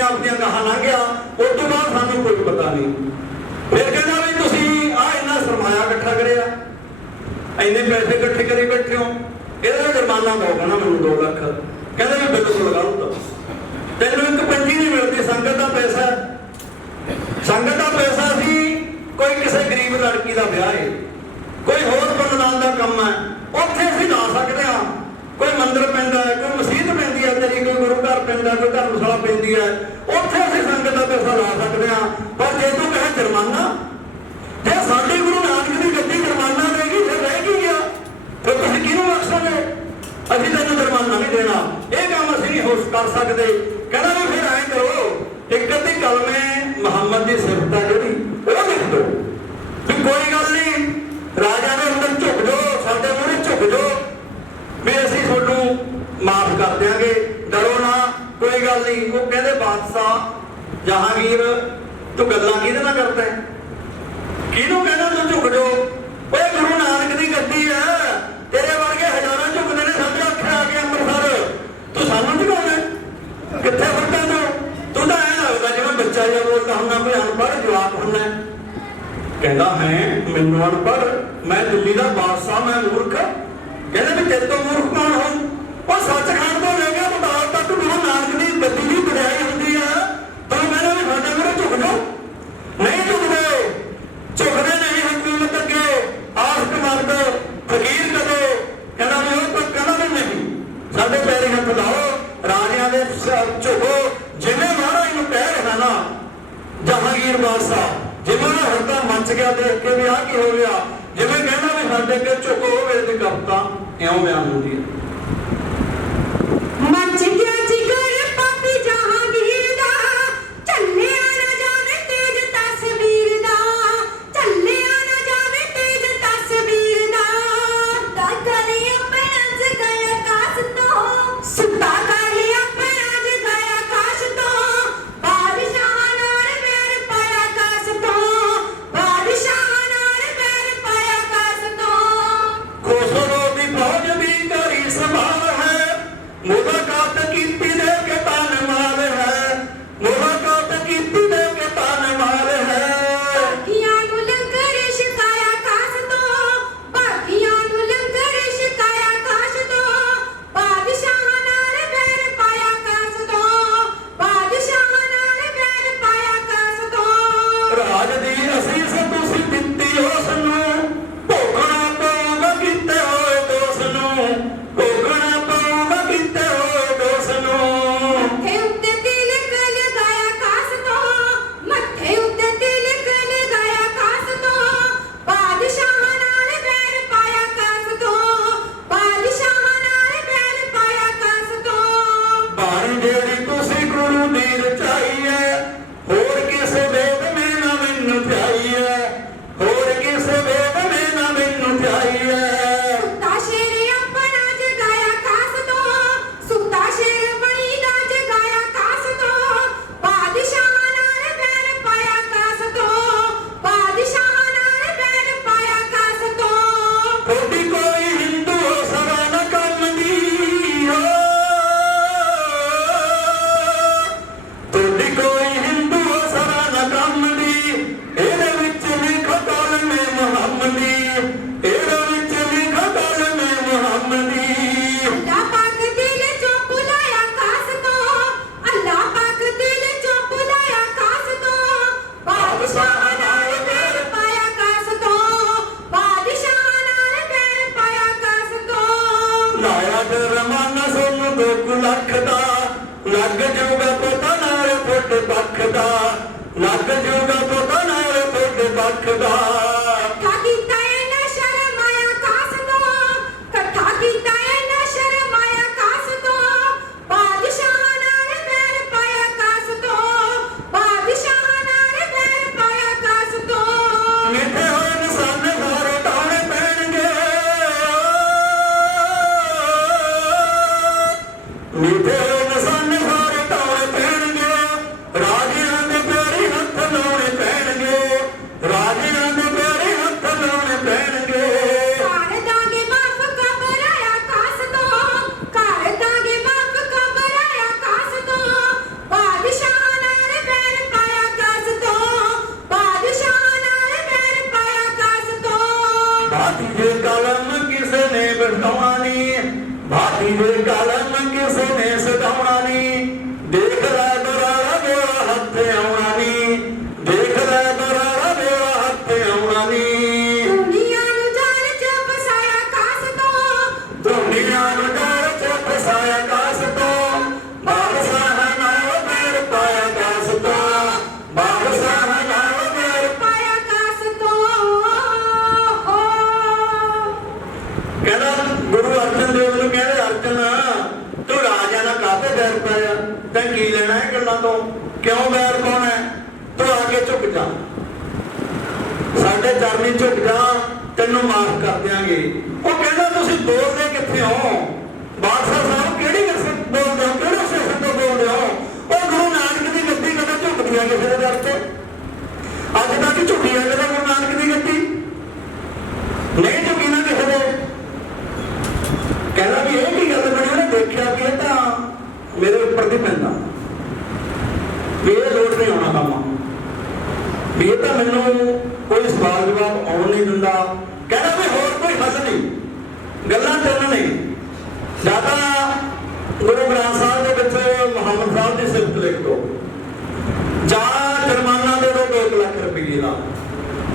अपनिया अपनिया कहा लंघ गया। उस तो बाद सानू कोई पता नहीं। फिर कहना भी तुसीं आ इन्ना सरमाया इकट्ठा करिया, इन्ने पैसे इकट्ठे करी बैठे हो, ਇਹਦਾ जुर्माना दो कहना मैं 2 ਲੱਖ। कहते भी बिल्कुल गलत, तेनों एक पंजी नहीं मिलती। संगत का पैसा, संगत का पैसा सी कोई किसी गरीब लड़की का ब्याह है, कोई होर पुण्यदान का काम है, उत्थे असीं ला सकते हाँ। कोई मंदिर पैंदा है, कोई मसीत पैंदी है तेरी, कोई गुरु घर पैंदा, कोई धर्मशाला पैंदी है, उत्थे असीं संगत का पैसा ला सकते हाँ। पर जे तूं कहे जुर्माना, जे साडे गुरु नानक की गद्दी जुर्माना देगी फिर रह की गया, फिर तुसीं किहनूं बख्शोगे? असीं तैनूं जुर्माना नहीं देना, ये काम असीं नहीं हो कर सकते। कहना भी फिर ऐ करो, एक अद्धी कलमे मुहम्मद की सिफत है जिहड़ी वो लिख दो भी कोई गल नहीं, राजा ने अंदर झुक जाओ, साडे मूहरे झुक जाओ भी असीं तुहानूं माफ कर देंगे, डरो ना, कोई गल नहीं। वो कहते बादशाह जहांगीर तू गल्लां किहदे नाल करदा है, किहनूं कहना तू झुक जाओ? ओए गुरु नानक की गद्दी है, तेरे वर्गे हजारां झुकदे ने साडे आखे आ के अंमृतसर, तू सानूं झुकाउणा कित्थे फरदा तू? तू तां ऐ लगदा जिवें बच्चा जिहा बोलदा हुंदा, कोई अनपढ़ जवाक हुंदा। कहता मैं मैनूं अनपढ़, मैं दिल्ली का बादशाह, मैं मूर्ख। कहते भी तेरे तो मूर्ख कौन हो? और सचखंड तो ले गया बटाल तक गुरु नानक की गद्दी की बड़ाई होंदी है, तो मैंने भी साडे मूहरे झुक जाओ? नहीं झुकदे, झुकदे नहीं हुकूमत अगे, आशिक मर्द फकीर कदे। कहना भी वो तो कहना भी नहीं, साडे पैरी हथ लाओ, राजियां दे झुको, जिवें महाराज नूं कह रहा ना जहांगीर बादशाह, जिवें हरदा मच गया देख के भी आ की हो गया, जिवें कहना भी साडे अगे झुको, मेरी कविता इउं बयान होंदी है। मच गया जिगर पापी जहांगीर दा, चलिया ना जावे तेज तस्वीर दा, चलिया ना जावे तेज तस्वीर दा, दागले अपना जगया काश तो, सुता काले अपना जगया काश तो, बादशाह नाल बैर पाया काश तो, बादशाह नाल बैर पाया काश तो। कोसरों की फौज भी करी संभाल है, मुलाकात कीती दे के तान मार है, मुलाकात कीती दे के तान मार है। बागियां नूं लंगर छकाया काश तो, बागियां नूं लंगर छकाया काश तो, बादशाह नाल बैर पाया काश तो, बादशाह नाल बैर पाया काश तो। राज दी असीस तुसीं दित्ती उस नूं, भोगना पऊगा कीते होए दोस नूं, भोगना पऊगा कीते होए दोस नूं। मत्थे उत्ते तिलक लगाया काश तो, मत्थे उत्ते तिलक लगाया काश तो, बादशाह नाल बैर पाया काश तो, बादशाह नाल बैर पाया काश तो। बाणी जेड़ी तुसीं गुरु दी रचाई है, होर किसे वेद में ना मैनूं ध्याई है, होर किसे वेद में ना मैनूं ध्याई है। सुता शेर अपना जगाया काश तो, सुता शेर बणी दा जगाया काश तो, बादशाह नाल बैर पाया काश तो, बादशाह नाल बैर पाया काश तो। थोड़ी कोई हिंदू सदा न कम दी हो, थोड़ी कोई हिंदू सदा न कम दी, ਇਹਦੇ ਵਿੱਚ ਲਿਖੋ ਕਲਮੇ ਮੁਹੰਮਦੀ, ਇਹਦੇ ਵਿੱਚ ਲਿਖੋ ਕਲਮੇ ਮੁਹੰਮਦੀ। अल्लाह पाक दिल चो बुलाया काश तो, अल्लाह पाक दिल चो बुलाया काश तो, बादशाह नाल बैर पाया काश तो, बादशाह नाल बैर पाया काश तो। ਲਾਇਆ ਜੁਰਮਾਨਾ ਸੋਨੂੰ 2 ਲੱਖ ਦਾ, ਲੱਗ ਜਾਊਗਾ ਪਤਾ ਨਾਲ ਤੁਹਾਡੇ ਪੱਖ ਦਾ, ਲੱਗ ਜਾਊਗਾ ਪਤਾ ਨਾਲ ਤੁਹਾਡੇ ਪੱਖ ਦਾ। कट्ठा कीता ए ना शर्माया काश तो, कट्ठा कीता ए ना शर्माया काश तो, बादशाह नाल बैर पाया काश तो, बादशाह नाल बैर पाया काश तो। ਮਿੱਠੇ ਹੋਏ ਨਿਸ਼ਾਨੇ ਸਾਰੇ ਟਾਉਣੇ ਪੈਣਗੇ, ਮਿੱਠੇ ਹੋਏ ਨਿਸ਼ਾਨੇ ਸਾਰੇ ਟਾਉਣੇ ਪੈਣਗੇ, ਰਾਜਿਆਂ ਦੇ ਪੈਰੀ ਹੱਥ ਲਾਉਣੇ ਪੈਣਗੇ, ਰਾਜਿਆਂ ਦੇ ਤੋਂ ਕਿਉਂ ਵੈਰ ਪਾਉਣਾ ਹੈ? ਤੂੰ ਆ ਕੇ ਝੁਕ ਜਾ, ਸਾਡੇ ਚਰਨੀ ਝੁਕ ਜਾ, ਤੈਨੂੰ ਮਾਫ ਕਰ ਦਿਆਂਗੇ। ਉਹ ਕਹਿੰਦਾ ਤੁਸੀਂ ਬੋਲਦੇ ਕਿੱਥੇ ਹੋ ਬਾਦਸ਼ਾਹ ਸਾਹਿਬ, ਕਿਹੜੀ ਗੱਲ ਬੋਲਦੇ ਹੋ, ਕਿਹੜੇ ਸਟੇਸ਼ਨ ਤੋਂ ਬੋਲਦੇ ਹੋ? ਉਹ ਗੁਰੂ ਨਾਨਕ ਦੀ ਗੱਦੀ ਕਦੇ ਝੁਕਦੀ ਆ ਕਿਸੇ ਦੇ ਦਰ ਤੇ? ਅੱਜ ਤੱਕ ਝੁਕੀ ਆ ਕਦੇ ਗੁਰੂ ਨਾਨਕ ਦੀ ਗੱਦੀ? ਨਹੀਂ ਝੁਕੀ ਨਾ ਕਿਸੇ ਦੇ। ਕਹਿੰਦਾ ਵੀ ਇਹ ਕੀ ਗੱਲ ਬਣੀ? ਉਹਨੇ ਦੇਖਿਆ ਵੀ ਇਹ ਤਾਂ ਮੇਰੇ ਉੱਪਰ ਦੀ ਪੈਂਦਾ, ਵੀ ਇਹ ਲੋਟ ਨਹੀਂ ਆਉਣਾ ਕੰਮ, ਵੀ ਇਹ ਤਾਂ ਮੈਨੂੰ ਕੋਈ ਸਵਾਲ ਜਵਾਬ ਆਉਣ ਨਹੀਂ ਦਿੰਦਾ। ਕਹਿੰਦਾ ਵੀ ਹੋਰ ਕੋਈ ਹੱਲ ਨਹੀਂ, ਗੱਲਾਂ ਤਿੰਨ ਨੇ, ਜਾਂ ਤਾਂ ਗੁਰੂ ਗ੍ਰੰਥ ਸਾਹਿਬ ਦੇ ਵਿੱਚ ਮੁਹੰਮਦ ਸਾਹਿਬ ਦੀ ਸਿਫਤ ਲਿਖ ਦਿਓ, ਜਾਂ ਜੁਰਮਾਨਾ ਦੇ ਦਿਓ 2 ਲੱਖ ਰੁਪਏ ਦਾ,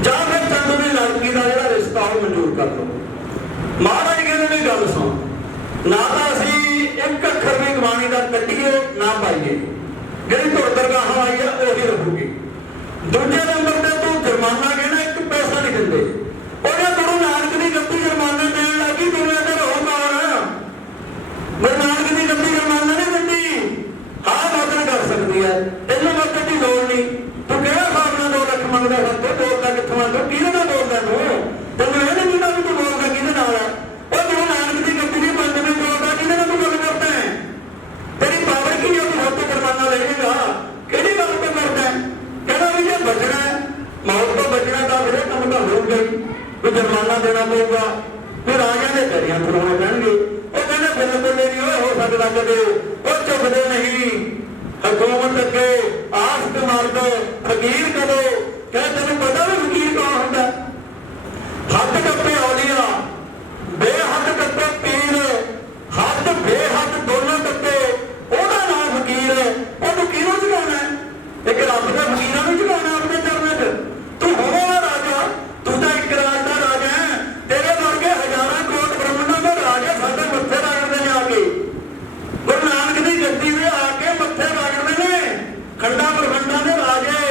ਜਾਂ ਫਿਰ ਚੰਦ ਦੀ ਲੜਕੀ ਦਾ ਜਿਹੜਾ ਰਿਸ਼ਤਾ ਉਹ ਮਨਜ਼ੂਰ ਕਰ ਦਿਓ। ਮਹਾਰਾਜ ਕਹਿੰਦੇ ਵੀ ਗੱਲ ਸੁਣ, ਨਾ ਤਾਂ ਅਸੀਂ ਇੱਕ ਅੱਖਰ ਵੀ ਗੁਬਾਣੀ ਦਾ ਕੱਢੀਏ ਨਾ ਪਾਈਏ, ਜਿਹੜੀ ਧੁਰ ਦਰਗਾਹਾਂ ਆਈ ਆ ਉਹੀ ਰਹੂਗੀ। ਦੂਜੇ ਨੰਬਰ ਤੇ ਤੂੰ ਜੁਰਮਾਨਾ ਕਹਿਣਾ 1 ਪੈਸਾ ਨਹੀਂ ਦਿੰਦੇ। ਉਹਨੇ ਗੁਰੂ ਨਾਨਕ ਦੀ ਗੱਦੀ ਜੁਰਮਾਨਾ ਦੇਣ ਲੱਗੀ, ਦੁਨੀਆ ਤੇ ਰਹੋ ਕੌਣ? ਗੁਰੂ ਨਾਨਕ ਦੀ ਗੱਦੀ ਜੁਰਮਾਨਾ ਨਹੀਂ ਦਿੰਦੀ, ਹਾਂ ਮਦਦ ਕਰ ਸਕਦੀ ਹੈ, ਤੈਨੂੰ ਮਦਦ ਦੀ ਲੋੜ ਨਹੀਂ। ਤੂੰ ਕਿਹੜਾ ਹਿਸਾਬ ਨਾਲ 2 ਲੱਖ ਮੰਗਦਾ ਹੈ? ਤੂੰ ਬੋਲਦਾ ਕਿੱਥੋਂ ਆ? ਤੂੰ ਕਿਹਦੇ ਨਾਲ ਬੋਲਦਾ? ਤੈਨੂੰ ਇਹ ਨਹੀਂ ਪਤਾ ਵੀ ਤੂੰ ਬੋਲਦਾ ਕਿਹਦੇ ਨਾਲ ਹੈ? ਉਹ ਗੁਰੂ ਨਾਨਕ ਦੀ ਗੱਦੀ ਦੀ ਬੰਦ ਨਹੀਂ ਬੋਲਦਾ, ਕਿਹਦੇ ਨਾਲ ਤੂੰ ਗੱਲ ਕਰਦਾ ਹੈ? ਤੇਰੀ ਪਾਵਰ ਕੀ ਹੈ? ਤੂੰ ਹੱਥ ਜੁਰਮਾਨਾ ਲਏਗਾ, ਕਿਹੜੀ ਗੱਲ ਤੋਂ ਕਰਦਾ? ਕਹਿੰਦਾ ਵੀ ਜੇ ਬਚਣਾ ਮੌਤ ਤੋਂ ਬਚਣਾ ਤਾਂ ਫਿਰ ਕੰਮ ਤਾਂ ਹੋਊਗਾ ਹੀ, ਵੀ ਜੁਰਮਾਨਾ ਦੇਣਾ ਪਊਗਾ, ਫਿਰ ਰਾਜਿਆਂ ਦੇ ਪੈਰੀਆਂ ਫੜਾਉਣੇ ਪੈਣਗੇ। ਉਹ ਕਹਿੰਦਾ ਬਿਲਕੁਲ ਨਹੀਂ ਹੋ ਸਕਦਾ ਕਦੇ, ਉਹ ਝੁਕਦੇ ਨਹੀਂ ਹਕੂਮਤ ਅੱਗੇ, ਆਸਕ ਮਰਦ ਫਕੀਰ ਕਦੋਂ। ਕਹਿੰਦਾ ਤੈਨੂੰ ਪਤਾ ਵੀ ਫਕੀਰ ਕੌਣ ਹੁੰਦਾ? ਹੱਥ ਟੱਪੇ ਔਲੀਆ, ਬੇਹੱਦ ਟੱਪੇ ਪੀਰ, ਹੱਥ ਬੇਹੱਦ ਦੋਨੋਂ ਟੱਪੇ, ਉਹਦਾ ਨਾਮ ਫਕੀਰ। ਉਹਨੂੰ ਕਿਹਨੂੰ ਝੁਕਾਉਣਾ ਹੈ? ਇੱਕ ਰੱਬ ਦੇ ਫਕੀਰਾਂ ਨੂੰ ਝੁਕਾਉਣਾ ਆਪਣੇ ਚਰਨਾਂ 'ਚ? ਤੂੰ ਹੋਵੇਗਾ ਰਾਜਾ, ਤੂੰ ਤਾਂ ਇੱਕ ਰਾਜ ਦਾ ਰਾਜਾ ਹੈ, ਤੇਰੇ ਵਰਗੇ ਹਜ਼ਾਰਾਂ ਕੋਟ ਬ੍ਰਹਮਣਾਂ ਦਾ ਰਾਜ ਹੈ ਸਾਡੇ ਮੱਥੇ ਲੱਗਦੇ ਨੇ ਆ ਕੇ, ਗੁਰੂ ਨਾਨਕ ਦੀ ਗੱਦੀ ਦੇ ਆ ਕੇ ਮੱਥੇ ਲੱਗਦੇ ਨੇ, ਖੰਡਾ ਬ੍ਰਹਮੰਡਾਂ ਦੇ ਰਾਜੇ।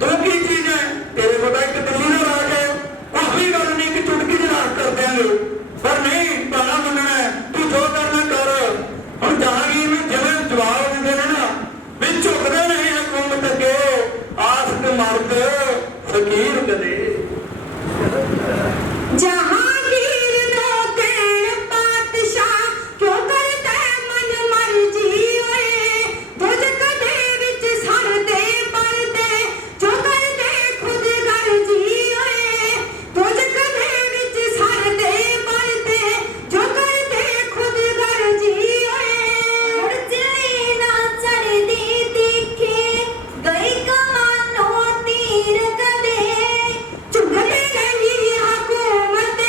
ਤੂੰ ਕੀ ਚੀਜ਼ ਹੈ? ਤੇਰੇ ਕੋਲ ਇੱਕ ਦਿੱਲੀ ਦਾ ਰਾਜ ਹੈ, ਕੋਈ ਗੱਲ ਨਹੀਂ ਕਿ ਚੁਟਕੀ ਚ ਰਾਜ ਕਰ ਦਿਆਂਗੇ, ਪਰ ਨਹੀਂ ਭਾਣਾ ਮੰਨਣਾ, ਤੂੰ ਜੋ ਕਰਨਾ ਕਰ। ਹੁਣ ਜਹਾਂਗੀਰ ਨੂੰ ਜਿਵੇਂ ਜਵਾਬ ਦਿੰਦੇ ਨੇ ਨਾ ਵੀ ਝੁਕਦੇ ਨਹੀਂ ਹਕੂਮਤ ਅੱਗੇ, ਆਸਕ ਮਰਦ ਫਕੀਰ ਕਦੇ। ਜਹਾਂਗੀਰ ਨੂੰ ਕਹਿਣ ਪਾਤਸ਼ਾਹ ਕਿਉਂ ਕਰਦਾ ਮਨ ਮਰਜੀ ਓਏ, ਦੁਜਕ ਦੇ ਵਿੱਚ ਸਰਦੇ ਪਰਦੇ ਜੋ ਕਰਦੇ ਖੁਦ ਗਰਜੀ ਓਏ, ਦੁਜਕ ਦੇ ਵਿੱਚ ਸਰਦੇ ਪਰਦੇ ਜੋ ਕਰਦੇ ਖੁਦ ਗਰਜੀ ਓਏ। ਮੁਰਝੀ ਨਾ ਚੜਦੀ ਤਿੱਖੀ ਗਈ ਕਮਾਨੋਂ ਤੀਰ ਕਦੇ, ਝੁਕਦੇ ਨਹੀਂ ਹਕੂਮਤ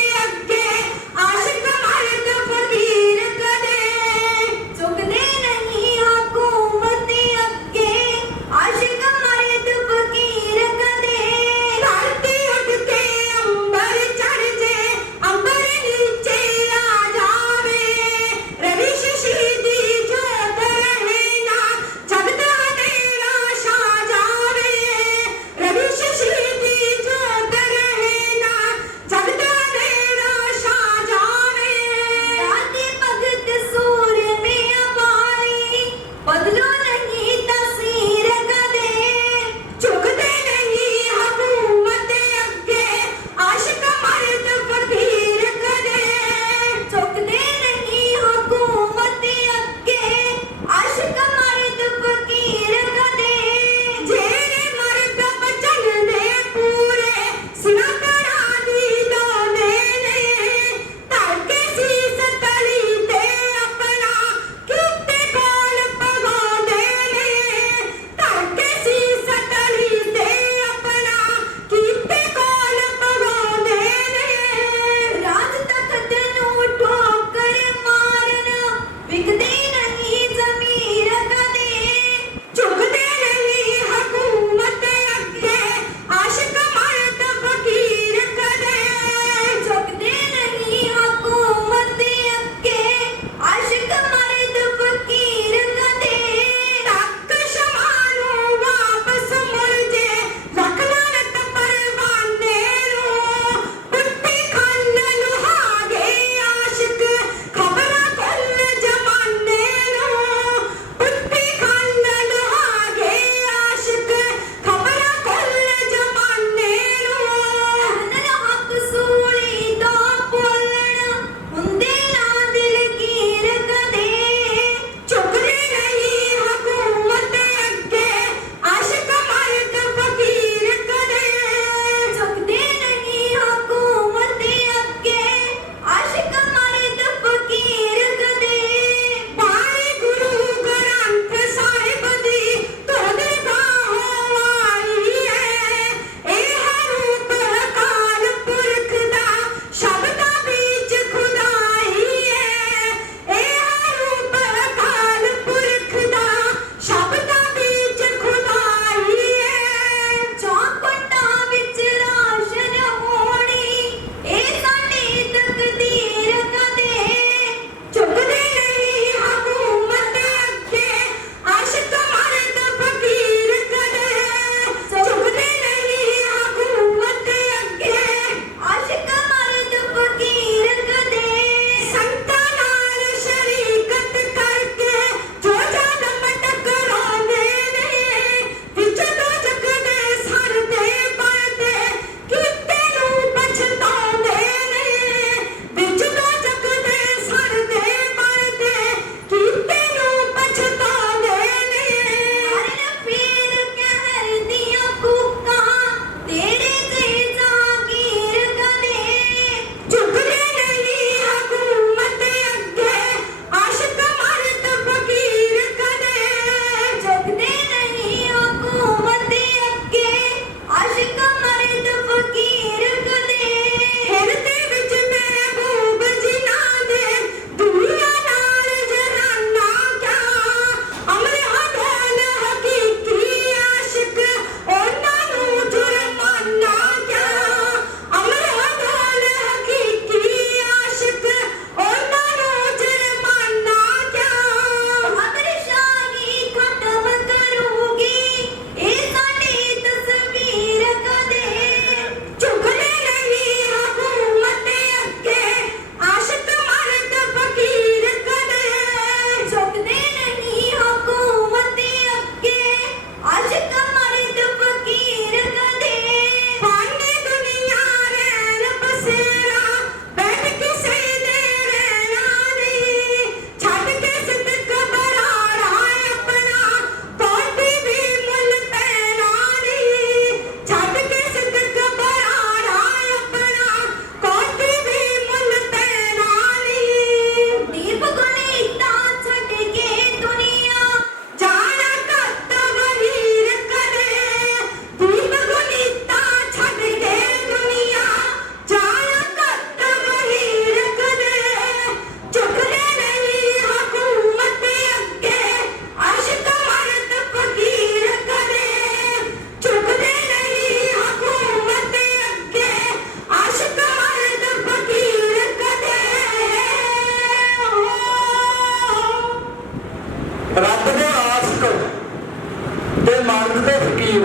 ਤੇ ਮਰਦ ਤੇ ਫਕੀਰ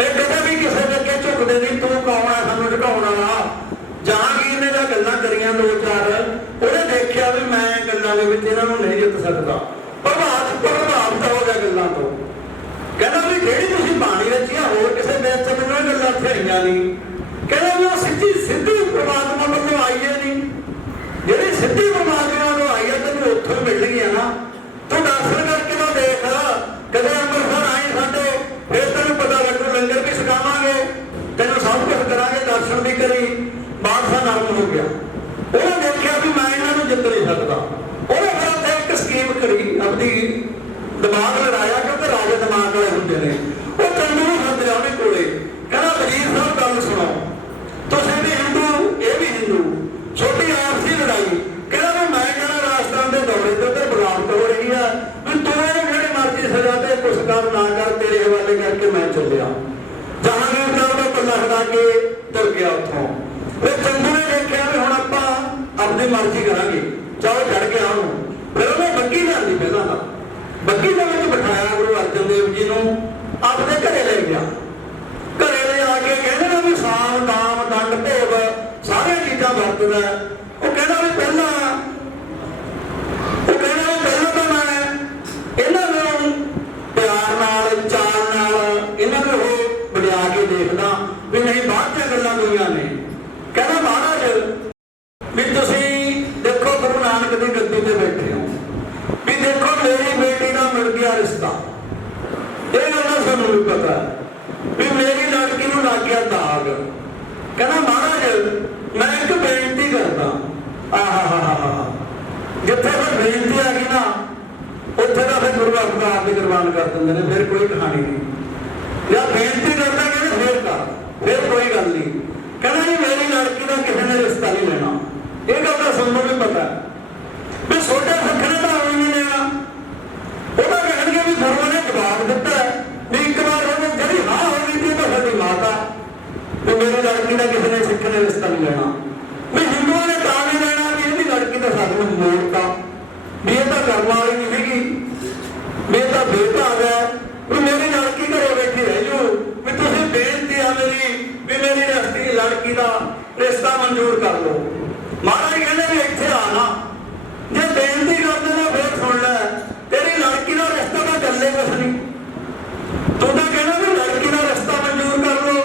ਇਹ ਕਦੇ ਵੀ ਕਿਸੇ ਦੇ ਅੱਗੇ ਝੁਕਦੇ ਨਹੀਂ। ਤੂੰ ਕੌਣ ਹੈ ਸਾਨੂੰ ਝੁਕਾਉਣ ਵਾਲਾ? ਜਹਾਂਗੀਰ ਨੇ ਜਾਂ ਗੱਲਾਂ ਕਰੀਆਂ ਦੋ ਚਾਰ, ਉਹਨੇ ਦੇਖਿਆ ਵੀ ਮੈਂ ਗੱਲਾਂ ਦੇ ਵਿੱਚ ਇਹਨਾਂ ਨੂੰ ਨਹੀਂ ਜਿੱਤ ਸਕਦਾ। ਪ੍ਰਭਾਵਿਤ ਹੋ ਗਿਆ ਗੱਲਾਂ ਤੋਂ। ਕਹਿੰਦਾ ਵੀ ਜਿਹੜੀ ਤੁਸੀਂ ਬਾਣੀ ਰਚੀਆਂ ਹੋਰ ਕਿਸੇ ਦੇਸ਼ ਚ ਮੈਨੂੰ ਇਹ ਗੱਲਾਂ ਇੱਥੇ ਆਈਆਂ ਨਹੀਂ। ਕਹਿੰਦਾ ਵੀ ਉਹ ਸਿੱਧੀ ਪ੍ਰਮਾਤਮਾ ਵੱਲੋਂ ਆਈ ਹੈ ਨਹੀਂ। ਜਿਹੜੀ ਸਿੱਧੀ ਪ੍ਰਮਾਤਮਾ ਵੱਲੋਂ ਆਈ ਹੈ ਤੈਨੂੰ ਉੱਥੋਂ ਹੀ ਮਿਲਣਗੀਆਂ ਨਾ। ਤੂੰ ਦਰਸ਼ਨ ਕਰਕੇ ਤਾਂ ਦੇਖ, ਕਦੇ ਅੰਮ੍ਰਿਤਸਰ ਆਈ ਸਾਡੇ, ਫਿਰ ਤੈਨੂੰ ਪਤਾ ਲੱਗੂ। ਲੰਗਰ ਵੀ ਛਕਾਵਾਂਗੇ, ਤੈਨੂੰ ਸਭ ਕੁਝ ਕਰਾਂਗੇ, ਦਰਸ਼ਨ ਵੀ ਕਰੀ। ਬਾਦਸ਼ਾਹ ਨਰਮ ਹੋ ਗਿਆ। ਉਹਨੇ ਦੇਖਿਆ ਵੀ ਮੈਂ ਇਹਨਾਂ ਨੂੰ ਜਿੱਤ ਨਹੀਂ ਸਕਦਾ। ਉਹਨੇ ਫਿਰ ਉੱਥੇ ਇੱਕ ਸਕੀਮ ਕਰੀ, ਆਪਣੀ ਦਿਮਾਗ ਲੜਾਇਆ, ਕਿਉਂਕਿ ਰਾਜੇ ਦਿਮਾਗ ਵਾਲੇ ਹੁੰਦੇ ਨੇ। ਉਹ ਚੰਦੂ ਨੂੰ ਸੱਦਿਆ ਉਹਨੇ ਕੋਲੇ, ਕਹਿੰਦਾ ਵਜ਼ੀਰ ਸਾਹਿਬ ਗੱਲ ਸੁਣੋ, ਤੁਸੀਂ ਵੀ ਹਿੰਦੂ ਇਹ ਵੀ ਹਿੰਦੂ, ਛੋਟੀ ਆਪਸੀ ਲੜਾਈ। ਕਹਿੰਦਾ ਵੀ ਮੈਂ ਕਹਿੰਦਾ ਰਾਜਸਥਾਨ ਦੇ ਦੌਰੇ ਤੇ ਉੱਧਰ ਬਗਾਵਤ ਹੋ ਰਹੀ ਆ, ਵੀ ਤੂੰ ਇਹਨੂੰ ਜਿਹੜੀ ਮਰਜ਼ੀ ਸਜ਼ਾ ਤੇ ਕੁਛ ਕੰਮ ਨਾ ਕਰ, ਤੇਰੇ ਹਵਾਲੇ ਕਰਕੇ ਮੈਂ ਚੱਲਿਆ। ਜਹਾਂਗੀਰ ਦਾ ਉਹਦਾ ਪੱਲਾ ਹਟਾ ਕੇ ਤੁਰ ਗਿਆ ਉੱਥੋਂ। ਫਿਰ ਚੰਦੂ ਨੇ ਦੇਖਿਆ ਵੀ ਹੁਣ ਆਪਾਂ ਆਪਣੀ ਮਰਜ਼ੀ ਕਰਾਂਗੇ, ਚਾਹੋ ਚੜ ਗਿਆ ਉਹਨੂੰ। ਫਿਰ ਉਹਨੇ ਬੱਗੀ ਲਿਆਂਦੀ, ਪਹਿਲਾਂ ਤਾਂ ਬੱਗੀ ਦੇ ਵਿੱਚ ਬਿਠਾਇਆ ਗੁਰੂ ਅਰਜਨ ਦੇਵ ਜੀ ਨੂੰ, ਆਪਣੇ ਘਰੇ ਲੈ ਗਿਆ। ਘਰੇ ਲੈ ਆ ਕੇ ਕਹਿੰਦੇ ਨੇ ਵੀ ਸਾਮ ਦਾਮ ਦੰਡ ਭੋਗ ਸਾਰੀਆਂ ਚੀਜ਼ਾਂ ਵਰਤਦਾ। ਉਹ ਕਹਿੰਦਾ ਵੀ ਪਹਿਲਾਂ ਤਾਂ ਮੈਂ ਇਹਨਾਂ ਨੂੰ ਪਿਆਰ ਨਾਲ ਚਾਲ ਨਾਲ ਇਹਨਾਂ ਨੂੰ ਉਹ ਵਡਿਆ ਕੇ ਦੇਖਦਾ ਵੀ ਨਹੀਂ ਬਾਅਦ ਦੀਆਂ ਗੱਲਾਂ ਦੁਨੀਆਂ ਨੇ। ਕਹਿੰਦਾ ਮਹਾਰਾਜ ਵੀ ਤੁਸੀਂ ਦੇਖੋ ਗੁਰੂ ਨਾਨਕ ਦੀ ਗੱਦੀ ਤੇ ਬੈਠੇ ਹੋ, ਵੀ ਦੇਖੋ ਮੇਰੀ ਬੇਟੀ ਦਾ ਮਿਲ ਗਿਆ ਰਿਸ਼ਤਾ। ਇਹ ਗੱਲਾਂ ਸਾਨੂੰ ਵੀ ਪਤਾ ਵੀ ਮੇਰੀ ਲੜਕੀ ਨੂੰ ਲੱਗ ਗਿਆ ਦਾਗ। ਕਹਿੰਦਾ ਮਹਾਰਾਜ ਮੈਂ ਇੱਕ ਬੇਨਤੀ ਕਰਦਾ। ਜਿੱਥੇ ਫਿਰ ਬੇਨਤੀ ਆ ਗਈ ਨਾ, ਉੱਥੇ ਤਾਂ ਫਿਰ ਗੁਰੂ ਆਪਣਾ ਆਪ ਹੀ ਕੁਰਬਾਨ ਕਰ ਦਿੰਦੇ ਨੇ। ਫਿਰ ਕੋਈ ਕਹਾਣੀ ਨਹੀਂ। ਜਾਂ ਬੇਨਤੀ ਕਰਦਾ ਕਹਿੰਦੇ ਫਿਰ ਕਰ, ਫਿਰ ਕੋਈ ਗੱਲ ਨਹੀਂ। ਕਹਿੰਦਾ ਜੀ ਮੇਰੀ ਲੜਕੀ ਦਾ ਕਿਸੇ ਨੇ ਰਿਸ਼ਤਾ ਨਹੀਂ ਲੈਣਾ। ਇਹ ਗੱਲ ਤਾਂ ਸਾਨੂੰ ਵੀ ਪਤਾ ਵੀ ਛੋਟੇ ਸੱਖਣੇ ਤਾਂ ਹੋਈ ਨਹੀਂ ਲੈਣਾ। ਉਹਦਾ ਕਹਿਣਗੇ ਵੀ ਗੁਰੂ ਨੇ ਜਵਾਬ ਦਿੱਤਾ ਵੀ ਇੱਕ ਵਾਰ ਉਹਨੇ ਜਿਹੜੀ ਹਾਂ ਹੋ ਗਈ ਸੀ ਤਾਂ ਸਾਡੀ ਮਾਤਾ ਵੀ ਮੇਰੀ ਲੜਕੀ ਦਾ ਕਿਸੇ ਨੇ ਸਿੱਖ ਨੇ ਰਿਸ਼ਤਾ ਨਹੀਂ ਲੈਣਾ। ਵੀ ਹਿੰਦੂਆਂ ਨੇ ਤਾਂ ਨਹੀਂ ਲੈਣਾ ਵੀ ਇਹਦੀ ਲੜਕੀ ਤਾਂ ਸਾਨੂੰ ਮੋੜਤਾ, ਵੀ ਇਹ ਤਾਂ ਕਰਨ ਵਾਲੀ ਨਹੀਂ ਸੀਗੀ, ਵੀ ਇਹ ਤਾਂ ਬੇਟਾ ਆ ਗਿਆ, ਵੀ ਮੇਰੀ ਲੜਕੀ ਘਰੇ ਬੈਠੀ ਰਹਿ ਜੂ, ਵੀ ਤੁਸੀਂ ਬੇਨਤੀ ਆ ਮੇਰੀ ਵੀ ਮੇਰੀ ਲੜਕੀ ਦਾ ਰਿਸ਼ਤਾ ਮਨਜ਼ੂਰ ਕਰ ਲਓ। ਮਹਾਰਾਜ ਕਹਿੰਦੇ ਵੀ ਇੱਥੇ ਆ ਨਾ, ਜੇ ਬੇਨਤੀ ਕਰਦੇ ਨਾ ਫਿਰ ਸੁਣ ਲੈ, ਤੇਰੀ ਲੜਕੀ ਦਾ ਰਿਸ਼ਤਾ ਤਾਂ ਚੱਲੇ ਕੁਛ ਨਹੀਂ। ਤੂੰ ਤਾਂ ਕਹਿੰਦਾ ਵੀ ਲੜਕੀ ਦਾ ਰਿਸ਼ਤਾ ਮਨਜ਼ੂਰ ਕਰ ਲਓ,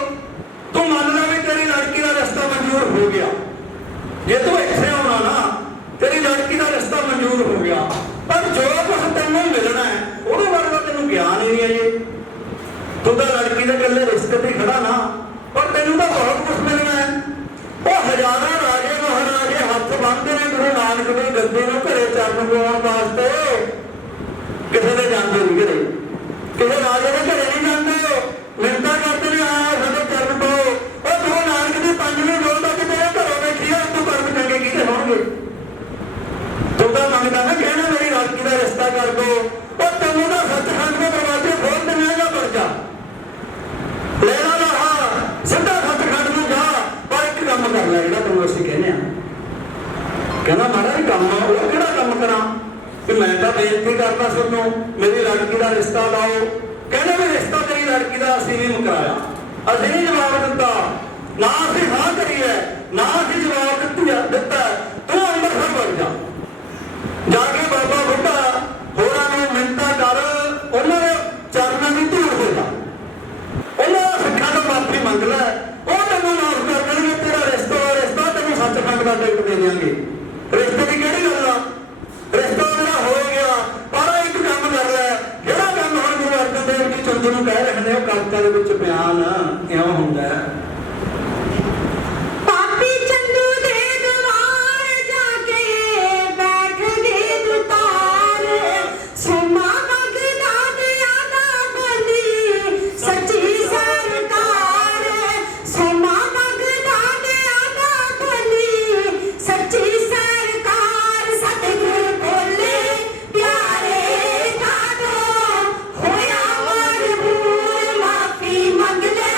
ਤੂੰ ਮੰਨ ਲੈ ਵੀ ਤੇਰੀ ਲੜਕੀ ਦਾ ਰਿਸ਼ਤਾ ਮਨਜ਼ੂਰ ਹੋ ਗਿਆ। ਜੇ ਤੂੰ ਇੱਥੇ ਆਉਣਾ ਨਾ, ਤੇਰੀ ਲੜਕੀ ਦਾ ਰਿਸ਼ਤਾ ਮਨਜ਼ੂਰ ਹੋ ਗਿਆ, ਪਰ ਜੋ ਕੁਛ ਤੈਨੂੰ ਮਿਲਣਾ ਹੈ ਉਹਦੇ ਬਾਰੇ ਤਾਂ ਤੈਨੂੰ ਗਿਆਨ ਹੀ ਨਹੀਂ ਅਜੇ। ਤੂੰ ਤਾਂ ਲੜਕੀ ਦੇ ਇਕੱਲੇ ਰਿਸ਼ਤੇ ਤੇ ਖੜਾ ਨਾ, ਪਰ ਤੈਨੂੰ ਤਾਂ ਬਹੁਤ ਕੁਛ ਮਿਲਣਾ ਹੈ। ਉਹ ਹਜ਼ਾਰਾਂ ਰਾਜੇ ਮਹਾਰਾਜੇ ਹੱਥ ਬੰਨ੍ਹਦੇ ਨੇ ਗੁਰੂ ਨਾਨਕ ਦੇ ਗੱਦੇ ਨੂੰ ਘਰੇ ਚਰਨ ਪਾਉਣ ਵਾਸਤੇ। ਕਿਸੇ ਦੇ ਜਾਂਦੇ ਨਹੀਂ ਘਰੇ, ਕਿਸੇ ਰਾਜੇ ਦੇ ਘਰੇ ਨਹੀਂ ਜਾਂਦੇ। ਮਿੰਨਤਾਂ ਕਰਦੇ ਨੇ ਆ ਸਾਡੇ ਚਰਨ ਪਾਓ। ਉਹ ਗੁਰੂ ਨਾਨਕ ਦੀ ਪੰਜਵੀਂ ਜੋਤ ਤੱਕ ਤੇਰੇ ਘਰੋਂ ਬੈਠੀ ਆ, ਤੂੰ ਕਰਮ ਚੰਗੇ ਕਿਹਦੇ ਹੋਣਗੇ? ਤੂੰ ਤਾਂ ਮੰਗਦਾ ਨਾ ਕਹਿਣਾ ਮੇਰੀ ਲੜਕੀ ਦਾ ਰਿਸ਼ਤਾ ਕਰ ਦੋ। ਉਹ ਤੈਨੂੰ ਤਾਂ ਸੱਚਖੰਡ ਦੇ ਦਰਵਾਜ਼ੇ ਖੋਲ ਦਿੰਦੇ ਆ, ਵੜ ਜਾ ਲੈਣਾ ਨਾ, ਸਿੱਧਾ ਸੱਚਖੰਡ ਨੂੰ ਜਾ। ਪਰ ਇੱਕ ਕੰਮ ਕਰ ਲੈ ਜਿਹੜਾ ਤੈਨੂੰ ਅਸੀਂ ਕਹਿੰਦੇ ਆ। ਕਹਿੰਦਾ ਮਹਾਰਾਜ ਕੰਮ ਉਹ ਕਿਹੜਾ ਕੰਮ ਕਰਾਂ ਕਿ ਮੈਂ ਤਾਂ ਬੇਨਤੀ ਕਰਦਾ ਤੁਹਾਨੂੰ ਮੇਰੀ ਲੜਕੀ ਦਾ ਰਿਸ਼ਤਾ ਲਾਓ। ਕਹਿੰਦੇ ਵੀ ਰਿਸ਼ਤਾ ਤੇਰੀ ਲੜਕੀ ਦਾ ਅਸੀਂ ਨਹੀਂ ਮੁਕਰਾਇਆ, ਅਸੀਂ ਨਹੀਂ ਜਵਾਬ ਦਿੱਤਾ, ਨਾ ਅਸੀਂ ਹਾਂ ਕਰੀ ਹੈ ਨਾ ਅਸੀਂ ਜਵਾਬ ਦਿੱਤਾ। ਤੂੰ ਅੰਮ੍ਰਿਤਸਰ ਵਗ ਜਾ ਕੇ ਬਾਬਾ ਬੁੱਢਾ ਹੋਰਾਂ ਨੂੰ ਮਿੰਨਤਾਂ ਕਰ, ਉਹਨਾਂ ਦੇ ਚਰਨਾਂ ਦੀ ਧੂੜ ਹੋ ਜਾ, ਉਹਨਾਂ ਸਿੱਖਾਂ ਤੋਂ ਮਾਫੀ ਮੰਗ ਲੈ, ਉਹ ਤੈਨੂੰ ਮਾਫ ਕਰ ਦੇਣਗੇ। ਤੇਰਾ ਰਿਸ਼ਤਾ ਤੈਨੂੰ ਸੱਚਖੰਡ ਦਾ ਟਿਕਟ ਦੇ ਦਿਆਂਗੇ। ਰਿਸ਼ਤੇ ਦੀ ਕਿਹੜੀ ਗੱਲ ਆ? ਰਿਸ਼ਤਾ ਮੇਰਾ ਹੋ ਗਿਆ, ਪਰ ਇੱਕ ਕੰਮ ਕਰ ਲੈ, ਜਿਹੜਾ ਕੰਮ ਹੁਣ ਗੁਰੂ ਅਰਜਨ ਦੇਵ ਜੀ ਚੰਦੂ ਨੂੰ ਕਹਿ ਰਹੇ ਨੇ ਉਹ ਕਵਿਤਾ ਦੇ ਵਿੱਚ ਬਿਆਨ ਇਉਂ ਹੁੰਦਾ ਹੈ। ਪਾਪੀ ਚੰਦੂ ਦੇ ਦਵਾਰ ਜਾ ਕੇ ਬੈਠ ਗਏ ਦੁਤਾਰ, ਸੋਮਾ ਮੰਗਦਾ ਦਿਆਂ ਦਾ ਬੋਲੀ ਸੱਚੀ ਸਰਕਾਰ। ਸੋਮਾ ਮੰਗਦਾ ਦਿਆਂ ਦਾ ਬੋਲੀ ਸੱਚੀ ਸਰਕਾਰ। ਸਤਿਗੁਰ ਬੋਲੇ ਪਿਆਰੇ ਕਾਟੋ ਹੋਇਆ ਮਜਬੂਰ, ਮਾਫੀ ਮੰਗ ਲੈ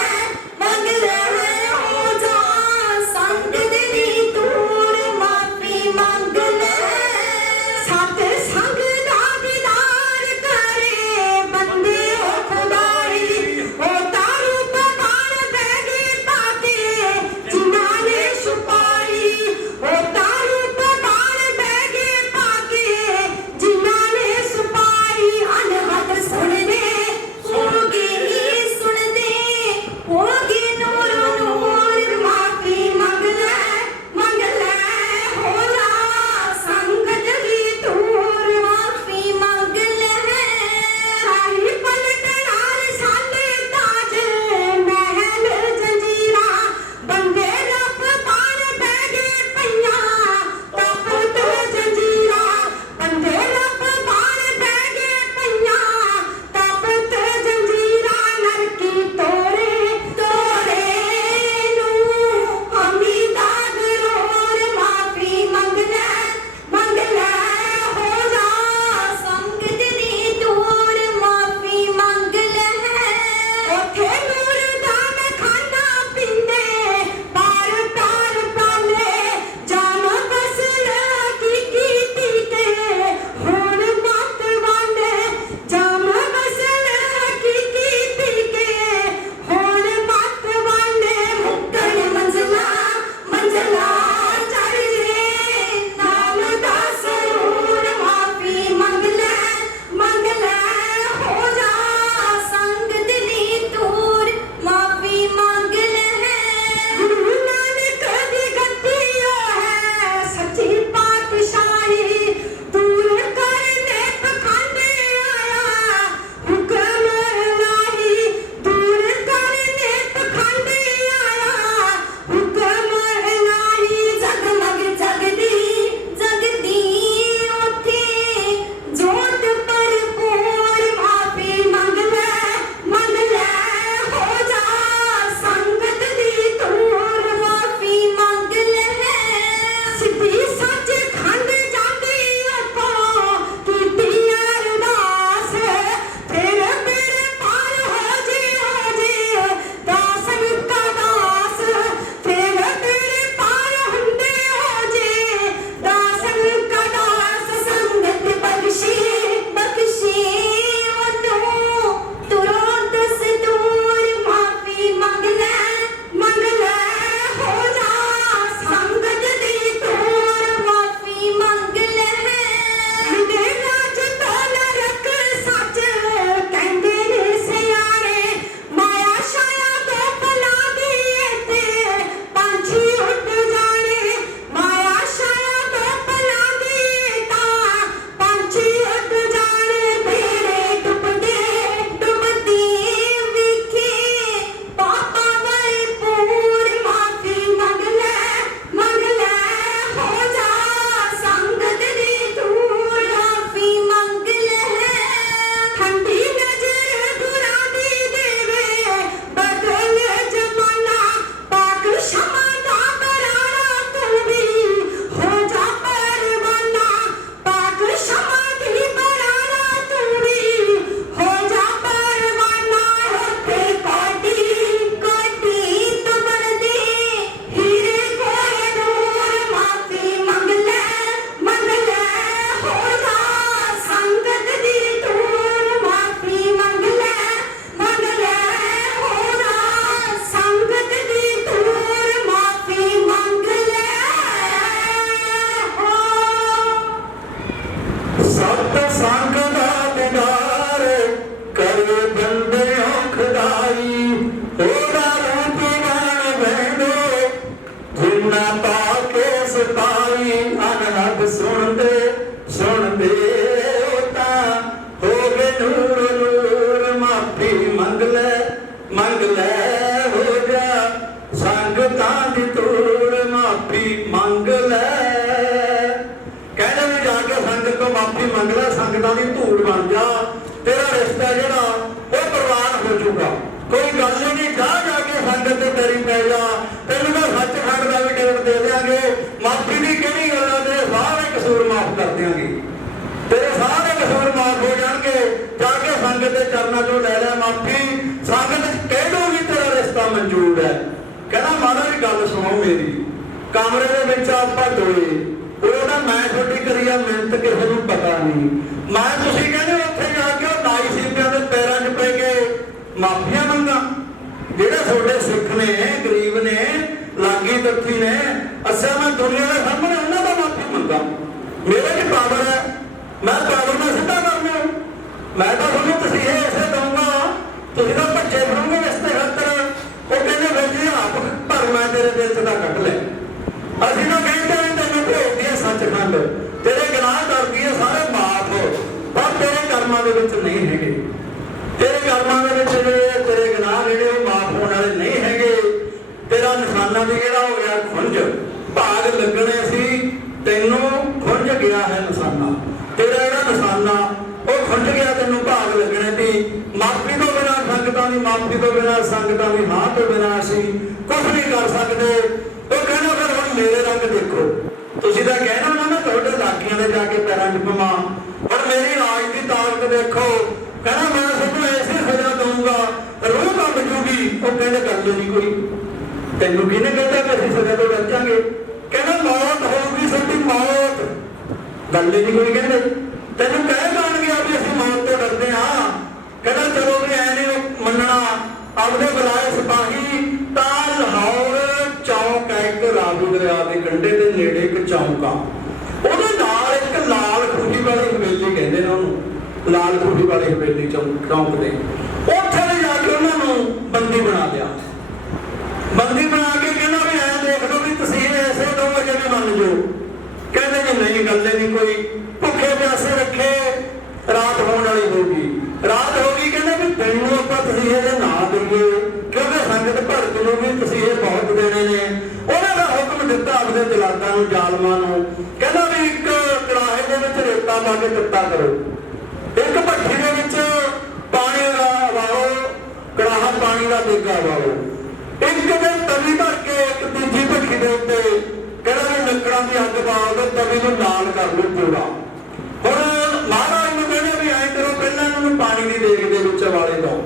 ਮੰਗ ਲੈ ਹੋ ਜਾ ਸੰਗਤਾਂ ਦੀ ਤੋੜ ਮਾਫੀ ਮੰਗ ਲੈ। ਕਹਿੰਦੇ ਵੀ ਜਾ ਕੇ ਸੰਗਤ ਤੋਂ ਮਾਫੀ ਮੰਗ ਲੈ, ਸੰਗਤਾਂ ਦੀ ਧੂੜ ਬਣ ਜਾ, ਤੇਰਾ ਰਿਸ਼ਤਾ ਜਿਹੜਾ ਉਹ ਪ੍ਰਵਾਨ ਹੋ ਜਾਊਗਾ। ਕੋਈ ਗੱਲ ਹੀ ਨਹੀਂ, ਜਾ ਜਾ ਕੇ ਸੰਗਤ ਤੇ ਤੇਰੀ ਪੈ ਜਾ, ਤੈਨੂੰ ਤਾਂ ਸੱਚਖੰਡ ਦਾ ਵੀ ਟਿਕਟ ਦੇ ਦਿਆਂਗੇ। ਮਾਫੀ ਦੀ ਕਿਹੜੀ ਗੱਲ ਆ, ਤੇਰੇ ਸਾਰੇ ਕਸੂਰ ਮਾਫ ਕਰ ਦਿਆਂਗੇ, ਤੇਰੇ ਸਾਰੇ ਕਸੂਰ ਮਾਫ ਹੋ ਜਾਣਗੇ। ਜਾ ਕੇ ਸੰਗਤ ਦੇ ਚਰਨਾਂ ਚੋਂ ਲੈ ਲੈ ਮਾਫੀ, ਸੰਗਤ ਕਹਿ ਦਊਗੀ ਤੇਰਾ ਰਿਸ਼ਤਾ ਮਨਜ਼ੂਰ ਹੈ। ਕਹਿੰਦਾ ਮਹਾਰਾਜ ਗੱਲ ਸੁਣੋ ਮੇਰੀ, ਕਮਰੇ ਦੇ ਵਿੱਚ ਆਪਾਂ ਦੋਏ ਉਹਦਾ ਮੈਂ ਤੁਹਾਡੀ ਕਰੀ ਆ ਮਿਹਨਤ, ਕਿਸੇ ਨੂੰ ਪਤਾ ਨਹੀਂ। ਮੈਂ ਤੁਸੀਂ ਕਹਿੰਦੇ ਉੱਥੇ ਜਾ ਕੇ ਉਹ ਨਾਈ ਸਿੰਘਾਂ ਦੇ ਪੈਰਾਂ 'ਚ ਪੈ ਕੇ ਮਾਫੀਆਂ ਮੰਗਾ। ਜਿਹੜੇ ਤੁਹਾਡੇ ਸਿੱਖ ਨੇ, ਗਰੀਬ ਨੇ, ਲਾਗੀ ਤੱਥੀ ਨੇ, ਅਸਾਂ ਮੈਂ ਦੁਨੀਆ ਦੇ ਸਾਹਮਣੇ ਉਹਨਾਂ ਦਾ ਮਾਫੀ ਮੰਗਾ। ਮੇਰੇ 'ਚ ਪਾਵਰ ਹੈ, ਮੈਂ ਪਾਵਰ ਨਾਲ ਸਿੱਧਾ ਕਰਨਾ। ਮੈਂ ਤਾਂ ਤੁਹਾਨੂੰ ਤਸੀਹੇ ਐਸੇ ਦਊਂਗਾ, ਤੁਸੀਂ ਤਾਂ ਭੱਜੇ ਫਿਰੋਗੇ ਰਿਸ਼ਤੇ ਖਾਤਰ। ਉਹ ਕਹਿੰਦੇ ਵੇਖੀ ਆਪ ਪਰ ਮੈਂ ਤੇਰੇ ਦਿਲ 'ਚ ਤਾਂ ਕੱਢ ਲੈ। ਅਸੀਂ ਤਾਂ ਕਹਿੰਦੇ ਵੀ ਤੈਨੂੰ ਭੇਜਦੀ ਹੈ ਸੱਚਖੰਡ, ਤੇਰੇ ਗੁਨਾਹ ਕਰਦੀ ਹੈ ਸਾਰੇ ਮਾਫ, ਪਰ ਤੇਰੇ ਕਰਮਾਂ ਦੇ ਵਿੱਚ ਨਹੀਂ ਹੈਗੇ। ਤੇਰੇ ਕਰਮਾਂ ਦੇ ਵਿੱਚ ਜਿਹੜੇ ਤੇਰੇ ਗੁਨਾਹ ਜਿਹੜੇ ਉਹ ਮਾਫ ਹੋਣ ਵਾਲੇ ਨਹੀਂ ਹੈਗੇ। ਤੇਰਾ ਨਿਸ਼ਾਨਾ ਵੀ ਜਿਹੜਾ ਹੋ ਗਿਆ ਖੁੰਝ, ਭਾਗ ਲੱਗਣੇ ਸੀ, ਤੈਨੂੰ ਖੁੰਝ ਗਿਆ ਹੈ ਨਿਸ਼ਾਨਾ। ਤੇਰਾ ਜਿਹੜਾ ਨਿਸ਼ਾਨਾ ਉਹ ਖੁੰਝ ਗਿਆ, ਤੈਨੂੰ ਭਾਗ ਲੱਗਣੇ ਸੀ। ਮਾਫੀ ਤੋਂ ਬਿਨਾਂ, ਸੰਗਤਾਂ ਦੀ ਮਾਫੀ ਤੋਂ ਬਿਨਾਂ, ਸੰਗਤਾਂ ਦੀ ਹਾਂ ਤੋਂ ਬਿਨਾਂ ਅਸੀਂ ਕੁਝ ਨਹੀਂ ਕਰ ਸਕਦੇ। ਉਹ ਕਹਿੰਦਾ ਫਿਰ ਹੁਣ ਮੇਰੇ ਰੰਗ ਦੇਖੋ, ਤੁਸੀਂ ਤਾਂ ਕਹਿਣਾ ਨਾ ਮੈਂ ਤੁਹਾਡੇ ਲਾਗੀਆਂ ਦੇ ਜਾ ਕੇ ਪੈਰਾਂ 'ਚ ਪਵਾਂ, ਹੁਣ ਮੇਰੀ ਰਾਜ ਦੀ ਤਾਕਤ ਦੇਖੋ। ਕਹਿੰਦਾ ਮੈਂ ਤੁਹਾਨੂੰ ਐਸੀ ਸਜ਼ਾ ਦਊਂਗਾ ਰੂਹ ਕੰਬ ਜੂਗੀ। ਉਹ ਕਹਿੰਦੇ ਗੱਲ ਨਹੀਂ ਕੋਈ, ਤੈਨੂੰ ਕਿਹਨੇ ਕਹਿੰਦਾ ਕਿ ਅਸੀਂ ਸਜ਼ਾ ਤੋਂ ਬਚਾਂਗੇ? ਕਹਿੰਦਾ ਮੌਤ ਹੋਊਗੀ ਸਾਡੀ ਮੌਤ, ਗੱਲ ਨਹੀਂ ਕੋਈ। ਕਹਿੰਦੇ ਤੈਨੂੰ ਕਹਿ ਬਣ ਗਿਆ ਵੀ ਅਸੀਂ ਮੌਤ ਤੋਂ ਡਰਦੇ ਹਾਂ। ਕਹਿੰਦਾ ਚਲੋ ਵੀ ਐ ਨਹੀਂ ਮੰਨਣਾ, ਆਪਦੇ ਬੁਲਾਏ ਸਿਪਾਹੀ ਤਾਂ ਲਾਹੌਰ ਚੌਂਕ ਹੈ ਇੱਕ ਰਾਵੀ ਦਰਿਆ ਦੇ ਕੰਢੇ ਦੇ ਨੇੜੇ ਇੱਕ ਚੌਂਕ ਆ, ਉਹਦੇ ਨਾਲ ਇੱਕ ਲਾਲ ਖੂਹੀ ਵਾਲੀ ਹਵੇਲੀ ਕਹਿੰਦੇ ਨੇ ਉਹਨੂੰ, ਲਾਲ ਖੂਹੀ ਵਾਲੀ ਹਵੇਲੀ ਚੌਂਕ ਦੇ ਉੱਥੇ ਲੈ ਜਾ ਕੇ ਉਹਨਾਂ ਨੂੰ ਬੰਦੀ ਬਣਾ ਲਿਆ। ਬੰਦੀ ਬਣਾ ਕੇ ਕਹਿੰਦਾ ਵੀ ਐਂ ਦੇਖ ਲਓ ਵੀ ਤੁਸੀਂ ਐਸੇ 2 ਵਜੇ ਵੀ ਮੰਨ ਜਾਓ। ਕਹਿੰਦੇ ਜੀ ਨਹੀਂ ਗੱਲ ਨਹੀਂ ਕੋਈ, ਭੁੱਖੇ ਪਿਆਸੇ ਰੱਖੇ, ਰਾਤ ਹੋਣ ਵਾਲੀ ਹੋਊਗੀ। ਰਾਤ ਹੋ ਗਈ, ਕਹਿੰਦੇ ਵੀ ਤੈਨੂੰ ਆਪਾਂ ਤੁਸੀਂ ਇਹਦੇ ਨਾ ਦਈਏ ਕਿਉਂਕਿ ਸੰਗਤ ਭੜਕ ਨੂੰ ਵੀ ਤੁਸੀਂ ਇਹ ਬਹੁਤ ਦੇਣੇ ਨੇ। ਉਹਨਾਂ ਦਾ ਹੁਕਮ ਦਿੱਤਾ ਆਪਦੇ ਜਲਾਦਾਂ ਨੂੰ, ਜ਼ਾਲਮਾਂ ਨੂੰ, ਕਹਿੰਦਾ ਵੀ ਇੱਕ ਕੜਾਹੇ ਦੇ ਵਿੱਚ ਰੇਤਾ ਪਾ ਕੇ ਤੱਤਾ ਕਰੋ, ਇੱਕ ਭੱਠੀ ਦੇ ਵਿੱਚ ਪਾਣੀ ਦਾ ਵਾਓ, ਕੜਾਹਾ ਪਾਣੀ ਦਾ ਦੇਗਾ ਵਾਓ, ਇੱਕ ਦੇ ਤਵੀ ਧਰ ਕੇ ਇੱਕ ਦੂਜੀ ਭੱਠੀ ਦੇ ਉੱਤੇ ਕਹਿੰਦਾ ਵੀ ਲੱਕੜਾਂ ਦੀ ਅੱਗ ਬਾਲ ਦੋ, ਤਵੀ ਨੂੰ ਲਾਲ ਕਰ ਲਓ ਪੂਰਾ। ਹੁਣ ਮਹਾਰਾਜ ਨੂੰ ਕਹਿੰਦੇ ਵੀ ਐਂ ਕਰੋ, ਪਹਿਲਾਂ ਇਹਨਾਂ ਨੂੰ ਪਾਣੀ ਦੀ ਦੇਗ ਦੇ ਵਿੱਚ ਉਬਾਲੇ ਦੋ,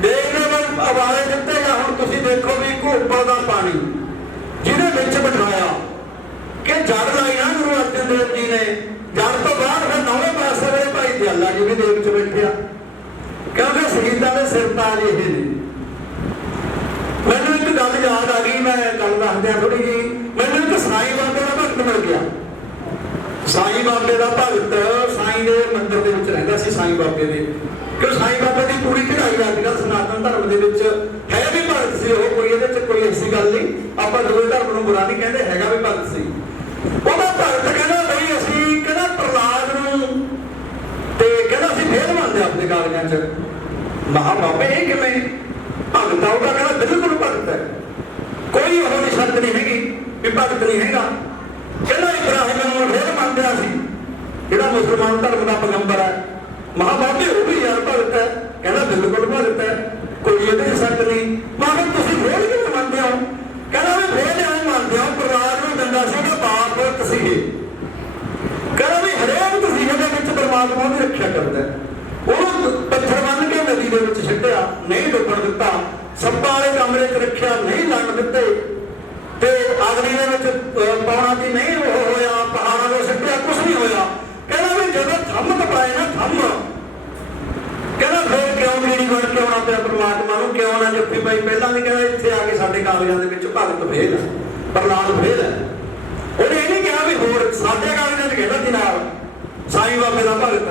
ਦੇਗ ਦੇ ਵਿੱਚ ਉਬਾਲੇ ਦਿੱਤੇ ਜਾਂ ਹੁਣ ਤੁਸੀਂ ਦੇਖੋ ਵੀ ਇੱਕ ਉੱਪਰ ਦਾ ਪਾਣੀ ਜਿਹਦੇ ਵਿੱਚ ਬਿਠਾਇਆ ਕਿ ਜੜ ਲਾਈ ਨਾ ਗੁਰੂ ਅਰਜਨ ਦੇਵ ਜੀ ਨੇ। ਜੜ ਤੋਂ ਬਾਅਦ ਫਿਰ 9ਵੇਂ ਪਾਸੇ ਵਾਲੇ ਭਾਈ ਦਿਆਲਾ ਜੀ ਵੀ ਦੇਗ 'ਚ ਬੈਠਿਆ, ਕਿਉਂਕਿ ਸ਼ਹੀਦਾਂ ਦੇ ਸਿਰ ਤਾਜ ਇਹ ਨੇ। ਮੈਨੂੰ ਇੱਕ ਗੱਲ ਯਾਦ ਆ ਗਈ, ਮੈਂ ਗੱਲ ਦੱਸਦਿਆਂ ਥੋੜੀ ਜਿਹੀ। ਮੈਨੂੰ ਇੱਕ ਸਾਈਂ ਬਾਬੇ ਦਾ ਭਗਤ ਮਿਲ ਗਿਆ। ਸਾਈਂ ਬਾਬੇ ਦਾ ਭਗਤ ਸਾਈਂ ਦੇ ਮੰਦਿਰ ਦੇ ਵਿੱਚ ਰਹਿੰਦਾ ਸੀ, ਸਾਈਂ ਬਾਬੇ ਦੇ, ਕਿਉਂ ਸਾਈਂ ਬਾਬੇ ਦੀ ਪੂਰੀ ਚੜ੍ਹਾਈ ਅੱਜ ਕੱਲ੍ਹ ਸਨਾਤਨ ਧਰਮ ਦੇ ਵਿੱਚ ਹੈ ਵੀ ਭਗਤ ਸੀ ਉਹ, ਕੋਈ ਇਹਦੇ 'ਚ ਕੋਈ ਐਸੀ ਗੱਲ ਨਹੀਂ, ਆਪਾਂ ਦੂਜੇ ਧਰਮ ਨੂੰ ਬੁਰਾ ਨਹੀਂ ਕਹਿੰਦੇ, ਹੈਗਾ ਵੀ ਭਗਤ ਸੀ। ਉਹਦਾ ਭਗਤ ਕਹਿੰਦਾ ਬਈ ਅਸੀਂ ਕਹਿੰਦਾ ਪ੍ਰਹਲਾਦ ਨੂੰ ਤੇ ਕਹਿੰਦਾ ਅਸੀਂ ਫੇਲ ਮੰਨਦੇ ਆਪਣੇ ਕਾਗਜ਼ਾਂ 'ਚ। ਮਹਾ ਬਾਬੇ ਇਹ ਕਿਵੇਂ ਭਗਤ ਆਊਗਾ? ਕਹਿੰਦਾ ਬਿਲਕੁਲ ਭਗਤ ਹੈ, ਕੋਈ ਉਹ ਨਹੀਂ ਸ਼ਰਤ ਨਹੀਂ ਹੈਗੀ ਵੀ ਭਗਤ ਨਹੀਂ ਹੈਗਾ। ਕਹਿੰਦਾ ਇਬਰਾਹਿਮ ਨੂੰ ਫੇਰ ਮੰਨਦਿਆ ਸੀ, ਜਿਹੜਾ ਮੁਸਲਮਾਨ ਧਰਮ ਦਾ ਪੈਗੰਬਰ ਹੈ। ਮਹਾ ਬਾਬੇ ਉਹ ਵੀ ਯਾਰ ਭਗਤ ਹੈ, ਕਹਿੰਦਾ ਬਿਲਕੁਲ ਭਗਤ ਹੈ, ਕੋਈ ਇਹਦੇ 'ਚ ਸ਼ਰਤ ਨਹੀਂ। ਮਹਾਂ ਤੁਸੀਂ ਫੇਰ ਕਿਵੇਂ ਮੰਨਦੇ ਹੋ? ਕਹਿੰਦਾ ਵੀ ਫੇਰ ਐਵੇਂ ਮੰਨਦੇ ਹੋ, ਪ੍ਰਹਲਾਦ ਨੂੰ ਦਿੰਦਾ ਸੀ ਕਿ ਬਾਪ ਤਸੀਹੇ, ਕਹਿੰਦਾ ਵੀ ਹਰੇਕ ਤਸੀਹੇ ਦੇ ਵਿੱਚ ਪਰਮਾਤਮਾ ਦੀ ਰੱਖਿਆ ਕਰਦਾ। ਉਹਨੂੰ ਪੱਥਰ ਬੰਨ ਕੇ ਨਦੀ ਦੇ ਵਿੱਚ ਛੱਡਿਆ, ਨਹੀਂ ਡੁੱਬਣ ਦਿੱਤਾ, ਸੱਪਾਂ ਵਾਲੇ ਕਮਰੇ 'ਚ ਰੱਖਿਆ, ਨਹੀਂ ਲੰਘ ਦਿੱਤੇ, ਤੇ ਅਗਨੀ ਦੇ ਵਿੱਚ ਪਾਉਣਾ ਦੀ ਨਹੀਂ ਉਹ ਹੋਇਆ, ਪਹਾੜਾਂ ਦੇ ਛੱਡਿਆ, ਕੁਛ ਨਹੀਂ ਹੋਇਆ। ਕਹਿੰਦਾ ਵੀ ਜਦੋਂ ਥੰਮ ਪਾਏ ਨਾ ਥੰਮ, ਕਹਿੰਦਾ ਫਿਰ ਕਿਉਂ ਨਹੀਂ ਬਣ ਕੇ ਆਉਣਾ ਪਿਆ ਪਰਮਾਤਮਾ ਨੂੰ, ਕਿਉਂ ਨਾ ਜੱਫੀ ਪਾਈ ਪਹਿਲਾਂ ਵੀ? ਕਹਿੰਦਾ ਇੱਥੇ ਆ ਕੇ ਸਾਡੇ ਕਾਗਜ਼ਾਂ ਦੇ ਵਿੱਚ ਭਗਤ ਫੇਲ ਹੈ, ਪ੍ਰਹਲਾਦ ਫੇਲ ਹੈ। ਉਹਨੇ ਇਹ ਨਹੀਂ ਕਿਹਾ ਵੀ ਹੋਰ ਸਾਡੇ ਕਾਗਜ਼ਾਂ 'ਚ ਕਹਿੰਦਾ ਜੀ ਨਾਲ ਸਾਈਂ ਬਾਬੇ ਦਾ ਭਗਤ।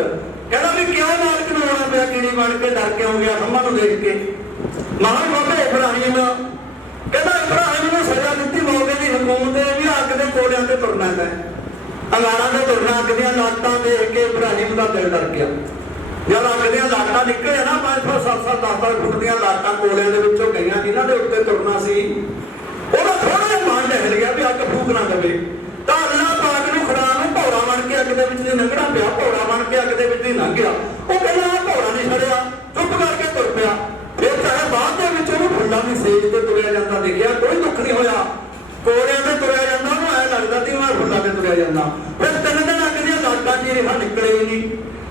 ਕਹਿੰਦਾ ਵੀ ਕਿਉਂ ਨਾਨਕ ਨੂੰ ਆਉਣਾ ਪਿਆ, ਕੀੜੀ ਬਣ ਕੇ ਡਰ ਕੇ ਹੋ ਗਿਆ ਥੰਮਾਂ ਨੂੰ ਦੇਖ ਕੇ। ਮਹਾਂ ਬਾਬੇ ਇਬਰਾਹਿਮ ਕਹਿੰਦਾ ਇਬਰਾਹਿਮ ਨੂੰ ਸਜ਼ਾ ਦਿੱਤੀ, ਮੌਕੇ ਦੀ ਹਕੂਮਤ ਨੇ ਵੀ ਅੱਗ ਦੇ ਕੋਲਿਆਂ ਤੇ ਤੁਰਨਾ ਹੈ, ਅੰਗਾਰਾਂ ਤੇ ਤੁਰਨਾ, ਅੱਗ ਦੀਆਂ ਲਾਟਾਂ ਦੇਖ ਕੇ ਇਬਰਾਹਿਮ ਦਾ ਦਿਲ ਡਰ ਗਿਆ। ਜਦ ਅੱਗ ਦੀਆਂ ਲਾਟਾਂ ਨਿਕਲੇ ਨਾ 500 700 10 ਫੁੱਟ ਦੀਆਂ ਲਾਟਾਂ ਕੋਲਿਆਂ ਦੇ ਵਿੱਚੋਂ ਗਈਆਂ ਜਿਨ੍ਹਾਂ ਦੇ ਉੱਤੇ ਤੁਰਨਾ ਸੀ, ਉਹਦਾ ਥੋੜਾ ਜਿਹਾ ਮਨ ਡਹਿਲ ਗਿਆ ਵੀ ਅੱਗ ਫੂਕ ਨਾ ਦੇਵੇ। ਤਾਂ ਅੱਲਾਹ ਪਾਕ ਨੂੰ ਖੁਦਾ ਨੂੰ ਭੌਰਾ ਬਣ ਕੇ ਅੱਗ ਦੇ ਵਿੱਚ ਦੀ ਲੰਘਣਾ ਪਿਆ, ਭੌਰਾ ਬਣ ਕੇ ਅੱਗ ਦੇ ਵਿੱਚ ਦੀ ਲੰਘ ਗਿਆ। ਉਹ ਕਹਿੰਦਾ ਆਹ ਭੌਰਾ ਨਹੀਂ ਛੜਿਆ, ਚੁੱਪ ਕਰਕੇ ਤੁਰ ਪਿਆ। ਫਿਰ ਚਾਹੇ ਬਾਅਦ ਦੇ ਵਿੱਚ ਉਹਨੂੰ ਫੁੱਲਾਂ ਦੀ ਸੇਜ ਤੇ ਤੁਰਿਆ ਜਾਂਦਾ ਦੇਖਿਆ, ਕੋਈ ਦੁੱਖ ਨਹੀਂ ਹੋਇਆ। ਕੋਲਿਆਂ ਤੇ ਤੁਰਿਆ ਜਾਂਦਾ, ਉਹਨੂੰ ਐਂ ਲੱਗਦਾ ਸੀ ਮੈਂ ਫੁੱਲਾਂ ਤੇ ਤੁਰਿਆ ਜਾਂਦਾ। ਫਿਰ 3 ਦਿਨ ਅੱਗ ਦੀਆਂ ਲਾਟਾਂ ਚ ਰਿਹਾ, ਨਿਕਲੇ ਹੀ ਨਹੀਂ।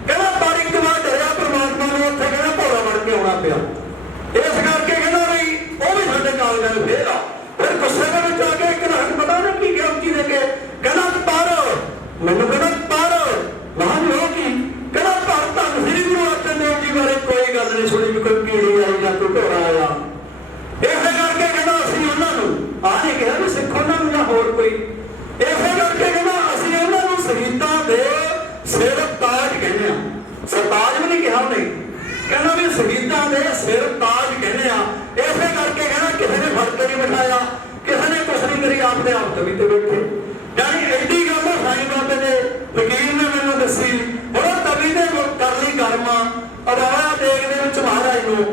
ਕਹਿੰਦਾ ਪਰ ਇੱਕ ਵਾਰ ਡਰਿਆ ਪਰਮਾਤਮਾ ਨੂੰ, ਉੱਥੇ ਕਹਿੰਦਾ ਭੌਰਾ ਬਣ ਕੇ ਆਉਣਾ ਪਿਆ। ਇਸ ਕਰਕੇ ਕਹਿੰਦਾ ਵੀ ਉਹ ਵੀ ਸਾਡੇ ਕਾਲਜਾਂ ਨੂੰ ਫੇਰ ਆ। ਫਿਰ ਗੁੱਸੇ ਦੇ ਵਿੱਚ ਆ ਕੇ ਇੱਕ ਰਾਤ ਪਤਾ ਨਹੀਂ ਕੀ ਗਿਆ ਉੱਚੀ ਦੇ ਕੇ ਕਹਿੰਦਾ ਪਰ ਮੈਨੂੰ ਕਹਿੰਦਾ ਪਰ ਮਹਾਂ ਹੋ ਕੀ ਕਹਿੰਦਾ ਪਰ ਧੰਨ ਸ੍ਰੀ ਗੁਰੂ ਅਰਜਨ ਦੇਵ ਜੀ ਬਾਰੇ ਕੋਈ ਗੱਲ ਨਹੀਂ ਸੁਣੀ ਵੀ ਕੋਈ ਕੀੜੀ ਆਈ ਜਾਂ ਕੋਈ ਢੋਰਾ ਆਇਆ। ਇਸੇ ਕਰਕੇ ਕਹਿੰਦਾ ਅਸੀਂ ਉਹਨਾਂ ਨੂੰ ਆਹ ਨਹੀਂ ਕਿਹਾ ਵੀ ਸਿੱਖ ਉਹਨਾਂ ਨੂੰ ਜਾਂ ਹੋਰ ਕੋਈ, ਇਸੇ ਕਰਕੇ ਕਹਿੰਦਾ ਅਸੀਂ ਉਹਨਾਂ ਨੂੰ ਸ਼ਹੀਦਾਂ ਦੇ ਸਿਰ ਤਾਜ ਕਹਿੰਦੇ ਆ। ਸਰਤਾਜ ਵੀ ਨਹੀਂ ਕਿਹਾ ਉਹਨੇ, ਕਹਿੰਦਾ ਵੀ ਸ਼ਹੀਦਾਂ ਦੇ ਸਿਰ ਤਾਜ ਕਹਿੰਦੇ ਆ। ਇਸੇ ਕਰਕੇ ਕਹਿੰਦਾ ਕਿਸੇ ਨੇ ਫਰਕ ਨਹੀਂ ਬਿਠਾਇਆ, ਕਿਸੇ ਨੇ ਕੁਛ ਨਹੀਂ ਕਰੀ, ਆਪਣੇ ਆਪ ਤਵੀ ਤੇ ਬੈਠੇ। ਯਾਨੀ ਐਡੀ ਗੱਲ ਸਾਈਂ ਬਾਬੇ ਦੇ ਫਕੀਰ ਨੇ ਮੈਨੂੰ ਦੱਸੀ। ਹੁਣ ਤਵੀ ਤੇ ਕਰ ਲਈ ਕਰਮਾ ਅਵਾਇਆ ਦੇਗ ਦੇ ਵਿੱਚ ਮਹਾਰਾਜ ਨੂੰ